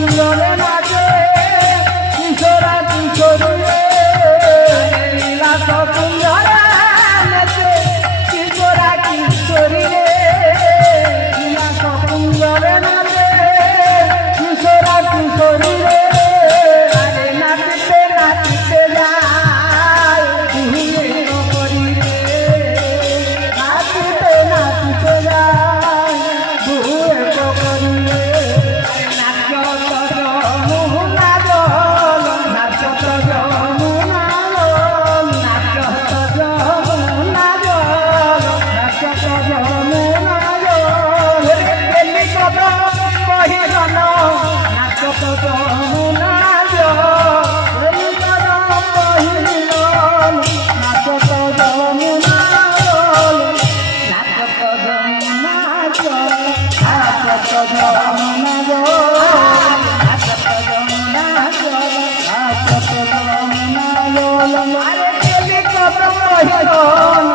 কুঞ্জরে নাচে কিশোরা কিশোরী রে বিলাস কুঞ্জরে নাচে কিশোরা কিশোরী রে বিলাস কুঞ্জরে নাচে কিশোরা কিশোরী রে আরে নাচিতে নাচিতে যায় ঘুরে করি রে নাচিতে নাচিতে যায় ঘুরে করি রে নাচ তো যমুনা জল নাচ তো যমুনা জল নাচ তো যমুনা জল নাচ তো যমুনা জল এলি কত বহিরন নাচ তো যমুনা জল এলি কত বহিরন নাচ তো যমুনা জল নাচ তো যমুনা জল নাচ তো যমুনা জল নাচ তো যমুনা জল নাচ তো যমুনা জল আরে এলি কত বহিরন